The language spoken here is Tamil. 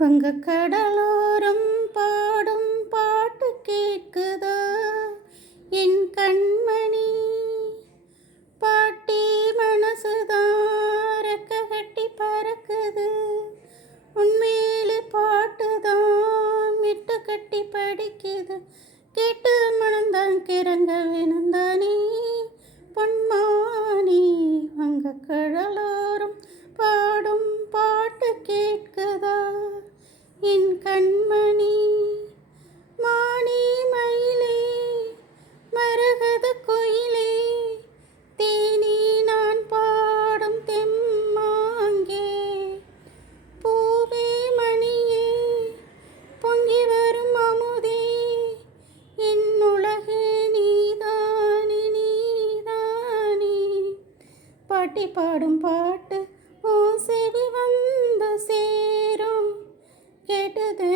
வங்கக்கடலோரம் பாடும் பாட்டு கேட்குதா என் கண்மணி பாட்டி மனசுதான் ரெக்க கட்டி பறக்குது. உண்மையிலே பாட்டுதான் மிட்டு கட்டி படிக்குது. கேட்டு மனந்தான் கிறங்க வினந்தானே பொன்மானி வங்கக்கடலோரம் பாடும் பாட்டு கேட்குதா என் கண்மணி மானே மயிலே மரகத குயிலே தேனி நான் பாடும் தெம்மாங்கே. பூவே மணியே பொங்கி வரும் அமுதே என் உலகே நீதானே நீதானே. பாட்டி பாடும் பாட்டு ஓ செவி കേട്ടത്